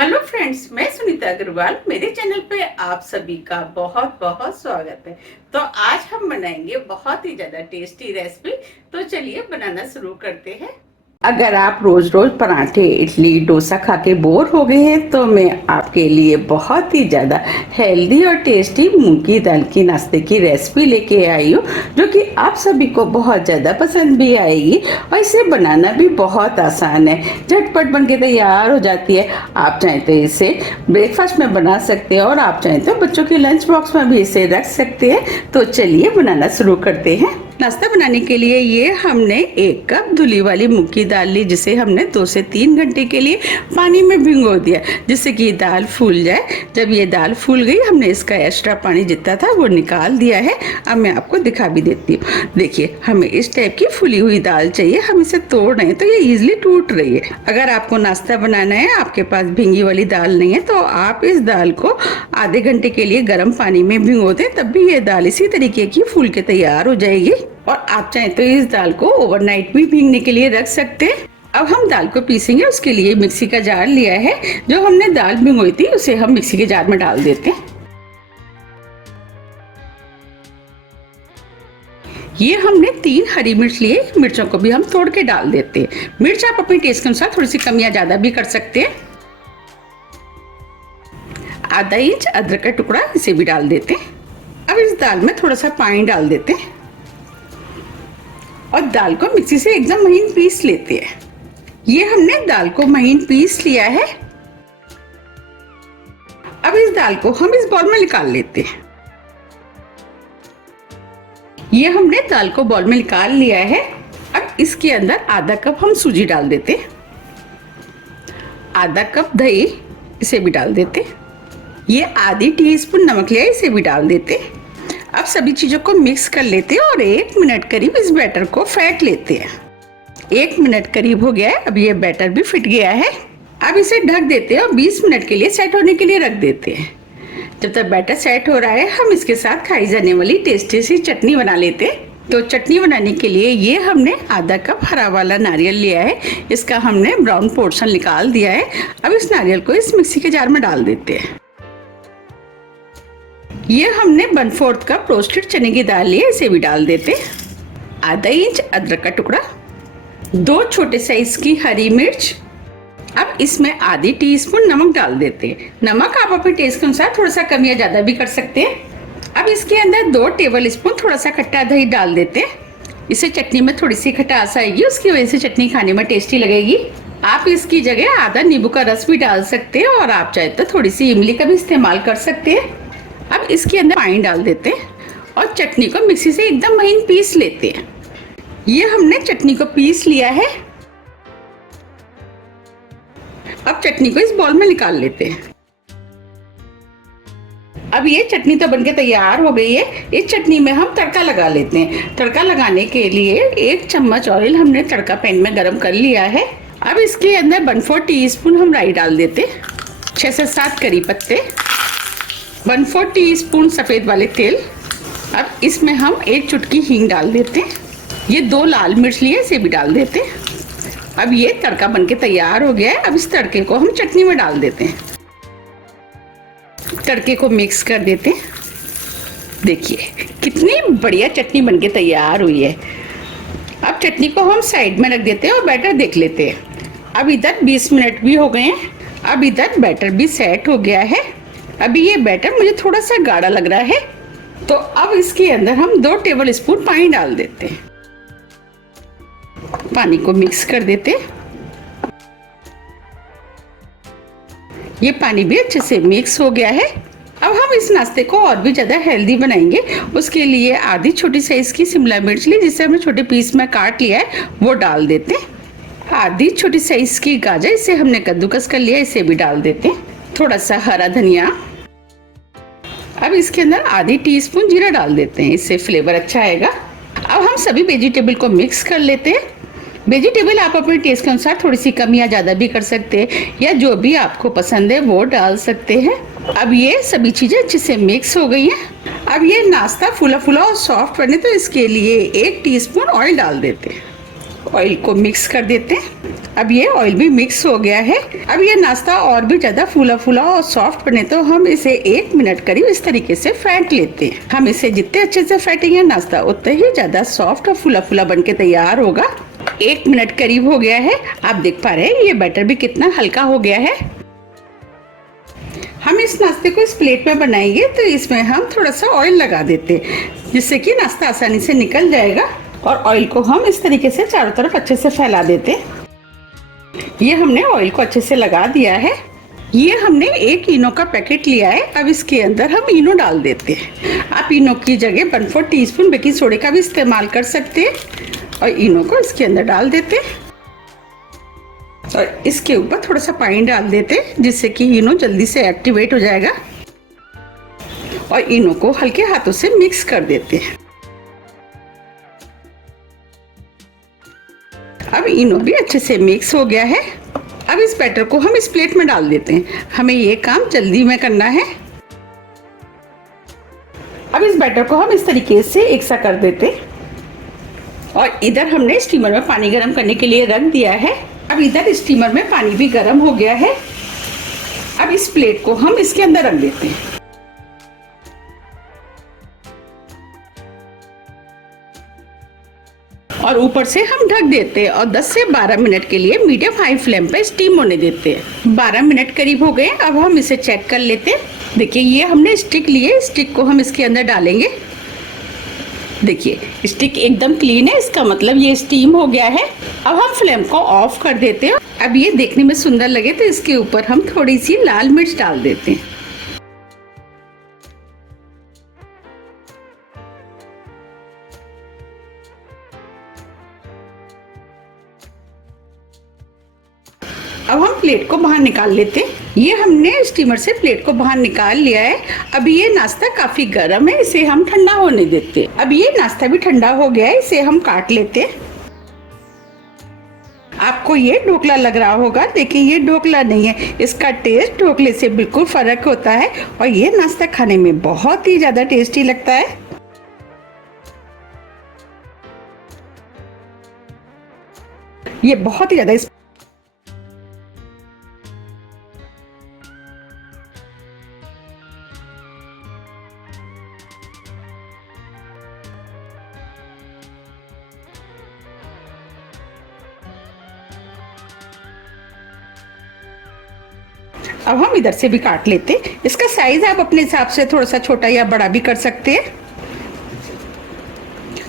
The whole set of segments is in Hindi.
हेलो फ्रेंड्स, मैं सुनीता अग्रवाल। मेरे चैनल पे आप सभी का बहुत बहुत स्वागत है। तो आज हम बनाएंगे बहुत ही ज्यादा टेस्टी रेसिपी। तो चलिए बनाना शुरू करते हैं। अगर आप रोज रोज पराठे, इडली, डोसा खा के बोर हो गए हैं तो मैं आपके लिए बहुत ही ज़्यादा हेल्दी और टेस्टी मूंग की दाल की नाश्ते की रेसिपी लेके आई हूँ, जो कि आप सभी को बहुत ज़्यादा पसंद भी आएगी और इसे बनाना भी बहुत आसान है। झटपट बन के तैयार हो जाती है। आप चाहें तो इसे ब्रेकफास्ट में बना सकते हैं और आप चाहें तो बच्चों के लंच बॉक्स में भी इसे रख सकते हैं। तो चलिए बनाना शुरू करते हैं। नाश्ता बनाने के लिए ये हमने 1 कप धुली वाली मूंग की दाल ली, जिसे हमने 2 से 3 घंटे के लिए पानी में भिगो दिया, जिससे कि दाल फूल जाए। जब ये दाल फूल गई, हमने इसका एक्स्ट्रा पानी जितना था वो निकाल दिया है। अब मैं आपको दिखा भी देती हूँ। देखिए, हमें इस टाइप की फूली हुई दाल चाहिए। हम इसे तोड़ रहे हैं तो ये इजिली टूट रही है। अगर आपको नाश्ता बनाना है, आपके पास भिंगी वाली दाल नहीं है, तो आप इस दाल को आधे घंटे के लिए गर्म पानी में भिगो दें, तब भी ये दाल इसी तरीके की फूल के तैयार हो जाएगी। और आप चाहें तो इस दाल को ओवरनाइट भी भीगने के लिए रख सकते हैं। अब हम दाल को पीसेंगे। उसके लिए मिक्सी का जार लिया है। जो हमने दाल भिगोई थी उसे हम मिक्सी के जार में डाल देते हैं। ये हमने 3 हरी मिर्च लिए। मिर्चों को भी हम तोड़ के डाल देते हैं। मिर्च आप अपने टेस्ट के अनुसार थोड़ी सी कम या ज्यादा भी कर सकते हैं। आधा इंच अदरक का टुकड़ा, इसे भी डाल देते हैं। अब इस दाल में थोड़ा सा पानी डाल देते हैं और दाल को मिक्सी से एकदम महीन पीस लेते हैं। ये हमने दाल को महीन पीस लिया है। अब इस दाल को हम इस बाउल में निकाल लेते हैं। ये हमने दाल को बाउल में निकाल लिया है। अब इसके अंदर आधा कप हम सूजी डाल देते हैं। आधा कप दही, इसे भी डाल देते हैं। ये आधी टीस्पून नमक लिया, इसे भी डाल देते हैं। अब सभी चीजों को मिक्स कर लेते हैं और 1 मिनट करीब इस बैटर को फेंट लेते हैं। 1 मिनट करीब हो गया है। अब ये बैटर भी फिट गया है। अब इसे ढक देते हैं और 20 मिनट के लिए सेट होने के लिए रख देते हैं। जब तक बैटर सेट हो रहा है, हम इसके साथ खाई जाने वाली टेस्टी सी चटनी बना लेते हैं। तो चटनी बनाने के लिए ये हमने आधा कप हरा वाला नारियल लिया है। इसका हमने ब्राउन पोर्शन निकाल दिया है। अब इस नारियल को इस मिक्सी के जार में डाल देते हैं। ये हमने 1/4 कप रोस्टेड चने की दाल ली है, इसे भी डाल देते। आधा इंच अदरक का टुकड़ा, 2 छोटे साइज की हरी मिर्च। अब इसमें आधी टीस्पून नमक डाल देते। नमक आप अपने टेस्ट के अनुसार थोड़ा सा कम या ज्यादा भी कर सकते हैं। अब इसके अंदर 2 टेबल स्पून थोड़ा सा खट्टा दही डाल देते। इससे चटनी में थोड़ी सी खटास आएगी, उसकी वजह से चटनी खाने में टेस्टी लगेगी। आप इसकी जगह आधा नींबू का रस भी डाल सकते हैं और आप चाहे तो थोड़ी सी इमली का भी इस्तेमाल कर सकते हैं। अब इसके अंदर पानी डाल देते हैं और चटनी को मिक्सी से एकदम महीन पीस लेते हैं। ये हमने चटनी को पीस लिया है। अब चटनी को इस बाउल में निकाल लेते हैं। अब ये चटनी तो बनके तैयार हो गई है। इस चटनी में हम तड़का लगा लेते हैं। तड़का लगाने के लिए 1 चम्मच ऑयल हमने तड़का पैन में गरम कर लिया है। अब इसके अंदर 1/4 टीस्पून हम राई डाल देते, 6 से 7 करी पत्ते, 1/4 टीस्पून सफेद वाले तेल। अब इसमें हम 1 चुटकी हींग डाल देते हैं। ये 2 लाल मिर्च लिए, इसे भी डाल देते हैं। अब ये तड़का बनके तैयार हो गया है। अब इस तड़के को हम चटनी में डाल देते हैं। तड़के को मिक्स कर देते हैं। देखिए कितनी बढ़िया चटनी बनके तैयार हुई है। अब चटनी को हम साइड में रख देते हैं और बैटर देख लेते हैं। अब इधर 20 मिनट भी हो गए हैं। अब इधर बैटर भी सेट हो गया है। अभी ये बैटर मुझे थोड़ा सा गाढ़ा लग रहा है, तो अब इसके अंदर हम 2 टेबल स्पून पानी डाल देते हैं। पानी को मिक्स कर देते। ये पानी भी अच्छे से मिक्स हो गया है। अब हम इस नाश्ते को और भी ज्यादा हेल्दी बनाएंगे। उसके लिए आधी छोटी साइज की शिमला मिर्च ली, जिसे हमने छोटे पीस में काट लिया है, वो डाल देते। आधी छोटी साइज की गाजर, इसे हमने कद्दूकस कर लिया, इसे भी डाल देते। थोड़ा सा हरा धनिया। अब इसके अंदर आधी टीस्पून जीरा डाल देते हैं, इससे फ्लेवर अच्छा आएगा। अब हम सभी वेजिटेबल को मिक्स कर लेते हैं। वेजिटेबल आप अपने टेस्ट के अनुसार थोड़ी सी कम या ज़्यादा भी कर सकते हैं, या जो भी आपको पसंद है वो डाल सकते हैं। अब ये सभी चीज़ें अच्छे से मिक्स हो गई हैं। अब ये नाश्ता फूला फूला और सॉफ्ट बने, तो इसके लिए 1 टीस्पून ऑयल डाल देते हैं। ऑयल को मिक्स कर देते हैं। अब ये ऑयल भी मिक्स हो गया है। अब ये नाश्ता और भी ज्यादा फूला फूला और सॉफ्ट बने तो हम इसे 1 मिनट करीब इस तरीके से फेंट लेते हैं। हम इसे जितने अच्छे से फेंटेंगे नाश्ता उतना ही ज्यादा सॉफ्ट और फूला फूला बन के तैयार होगा। 1 मिनट करीब हो गया है। आप देख पा रहे हैं ये बैटर भी कितना हल्का हो गया है। हम इस नाश्ते को इस प्लेट में बनाएंगे तो इसमें हम थोड़ा सा ऑयल लगा देते हैं जिससे कि नाश्ता आसानी से निकल जाएगा। और ऑयल को हम इस तरीके से चारों तरफ अच्छे से फैला देते हैं। ये हमने ऑयल को अच्छे से लगा दिया है। ये हमने 1 इनो का पैकेट लिया है। अब इसके अंदर हम इनो डाल देते हैं। आप इनो की जगह 1/4 टीस्पून बेकिंग सोडे का भी इस्तेमाल कर सकते हैं। और इनो को इसके अंदर डाल देते हैं और इसके ऊपर थोड़ा सा पानी डाल देते हैं जिससे कि इनो जल्दी से एक्टिवेट हो जाएगा। और इनो को हल्के हाथों से मिक्स कर देते हैं। अब इनो भी अच्छे से मिक्स हो गया है। अब इस बैटर को हम इस प्लेट में डाल देते हैं। हमें ये काम जल्दी में करना है। अब इस बैटर को हम इस तरीके से एक सा कर देते हैं। और इधर हमने स्टीमर में पानी गर्म करने के लिए रख दिया है। अब इधर स्टीमर में पानी भी गर्म हो गया है। अब इस प्लेट को हम इसके अंदर रख देते हैं। और ऊपर से हम ढक देते हैं और 10 से 12 मिनट के लिए मीडियम हाई फ्लेम पे स्टीम होने देते हैं। 12 मिनट करीब हो गए। अब हम इसे चेक कर लेते हैं। देखिए ये हमने स्टिक लिए, स्टिक को हम इसके अंदर डालेंगे। देखिए स्टिक एकदम क्लीन है, इसका मतलब ये स्टीम हो गया है। अब हम फ्लेम को ऑफ कर देते हैं। अब ये देखने में सुंदर लगे तो इसके ऊपर हम थोड़ी सी लाल मिर्च डाल देते हैं। अब हम प्लेट को बाहर निकाल लेते हैं। ये हमने स्टीमर से प्लेट को बाहर निकाल लिया है। अब ये नाश्ता काफी गर्म है, इसे हम ठंडा होने देते हैं। अब ये नाश्ता भी ठंडा हो गया है, इसे हम काट लेते हैं। आपको ये ढोकला लग रहा होगा, देखिए ये ढोकला नहीं है, इसका टेस्ट ढोकले से बिल्कुल फर्क होता है। और ये नाश्ता खाने में बहुत ही ज्यादा टेस्टी लगता है। ये बहुत ही ज्यादा अब हम इधर से भी काट लेते हैं। इसका साइज आप अपने हिसाब से थोड़ा सा छोटा या बड़ा भी कर सकते हैं।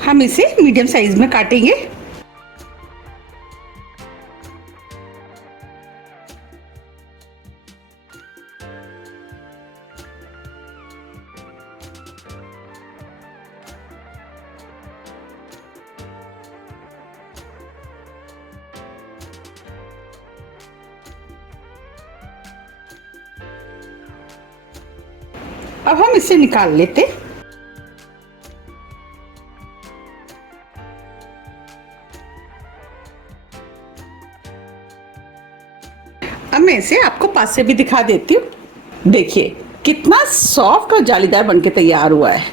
हम इसे मीडियम साइज में काटेंगे। अब हम इसे निकाल लेते। अब मैं इसे आपको पास से भी दिखा देती हूँ। देखिए कितना सॉफ्ट और जालीदार बनके तैयार हुआ है।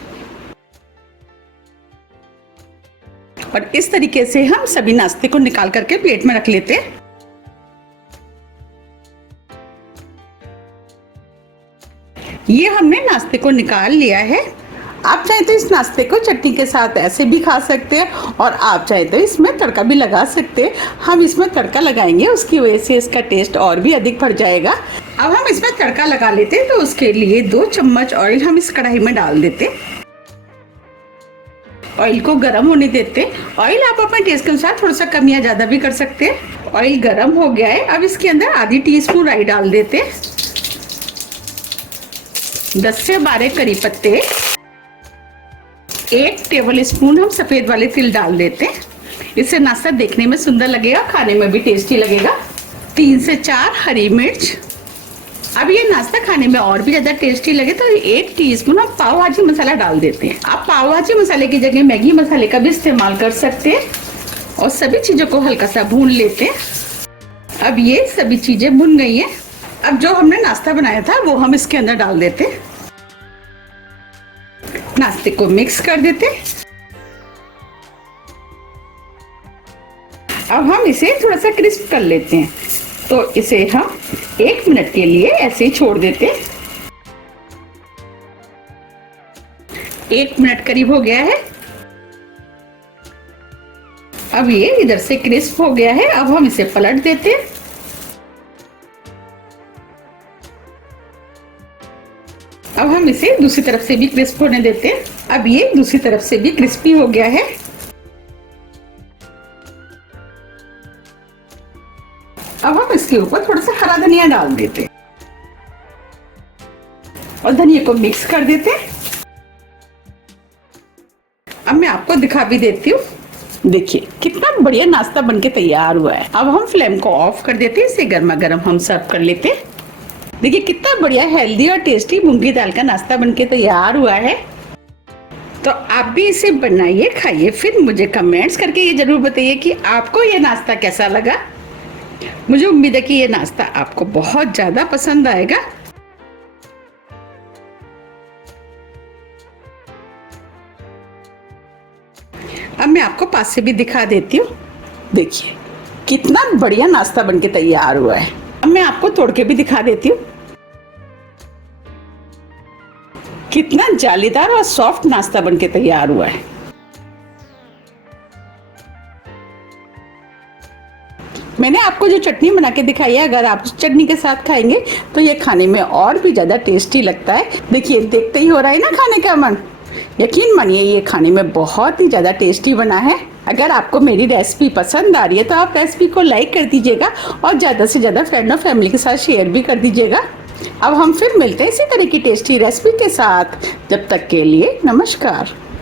और इस तरीके से हम सभी नाश्ते को निकाल करके प्लेट में रख लेते हैं। ये हमने नाश्ते को निकाल लिया है। आप चाहे तो इस नाश्ते को चटनी के साथ ऐसे भी खा सकते हैं और आप चाहे तो इसमें तड़का भी लगा सकते हैं। हम इसमें तड़का लगाएंगे, उसकी वजह से इसका टेस्ट और भी अधिक बढ़ जाएगा। अब हम इसमें तड़का लगा लेते हैं, तो उसके लिए 2 चम्मच ऑयल हम इस कढ़ाई में डाल देते हैं। ऑयल को गर्म होने देते हैं। ऑयल आप अपने टेस्ट के अनुसार थोड़ा सा कम या ज्यादा भी कर सकते हैं। ऑयल गर्म हो गया है। अब इसके अंदर आधी टीस्पून राई डाल देते हैं। 10 से 12 करी पत्ते, 1 टेबल स्पून हम सफेद वाले तिल डाल देते हैं। इससे नाश्ता देखने में सुंदर लगेगा, खाने में भी टेस्टी लगेगा। 3 से 4 हरी मिर्च। अब ये नाश्ता खाने में और भी ज्यादा टेस्टी लगे तो 1 टीस्पून हम पाव भाजी मसाला डाल देते हैं। आप पाव भाजी मसाले की जगह मैगी मसाले का भी इस्तेमाल कर सकते हैं। और सभी चीजों को हल्का सा भून लेते हैं। अब ये सभी चीजें भुन गई हैं। अब जो हमने नाश्ता बनाया था वो हम इसके अंदर डाल देते हैं। नाश्ते को मिक्स कर देते। अब हम इसे थोड़ा सा क्रिस्प कर लेते हैं। तो इसे हम 1 मिनट के लिए ऐसे ही छोड़ देते हैं। 1 मिनट करीब हो गया है। अब ये इधर से क्रिस्प हो गया है। अब हम इसे पलट देते हैं। अब हम इसे दूसरी तरफ से भी क्रिस्प होने देते हैं। अब ये दूसरी तरफ से भी क्रिस्पी हो गया है। अब हम इसके ऊपर थोड़ा सा हरा धनिया डाल देते हैं और धनिया को मिक्स कर देते हैं। अब मैं आपको दिखा भी देती हूँ। देखिए कितना बढ़िया नाश्ता बनके तैयार हुआ है। अब हम फ्लेम को ऑफ कर देते हैं। इसे गर्मा गर्म हम सर्व कर लेते हैं। देखिए कितना बढ़िया हेल्दी और टेस्टी मूंगी दाल का नाश्ता बनके तैयार हुआ है। तो आप भी इसे बनाइए, खाइए, फिर मुझे कमेंट्स करके ये जरूर बताइए कि आपको ये नाश्ता कैसा लगा। मुझे उम्मीद है कि ये नाश्ता आपको बहुत ज्यादा पसंद आएगा। अब मैं आपको पास से भी दिखा देती हूँ। देखिए कितना बढ़िया नाश्ता बनके तैयार हुआ है। अब मैं आपको तोड़ के भी दिखा देती हूँ। कितना जालीदार और सॉफ्ट नाश्ता बनके तैयार हुआ है। मैंने आपको जो चटनी बना के दिखाई है, अगर आप उस चटनी के साथ खाएंगे तो ये खाने में और भी ज्यादा टेस्टी लगता है। देखिए देखते ही हो रहा है ना खाने का मन। यकीन मानिए ये खाने में बहुत ही ज़्यादा टेस्टी बना है। अगर आपको मेरी रेसिपी पसंद आ रही है तो आप रेसिपी को लाइक कर दीजिएगा और ज़्यादा से ज़्यादा फ्रेंड और फैमिली के साथ शेयर भी कर दीजिएगा। अब हम फिर मिलते हैं इसी तरह की टेस्टी रेसिपी के साथ। जब तक के लिए नमस्कार।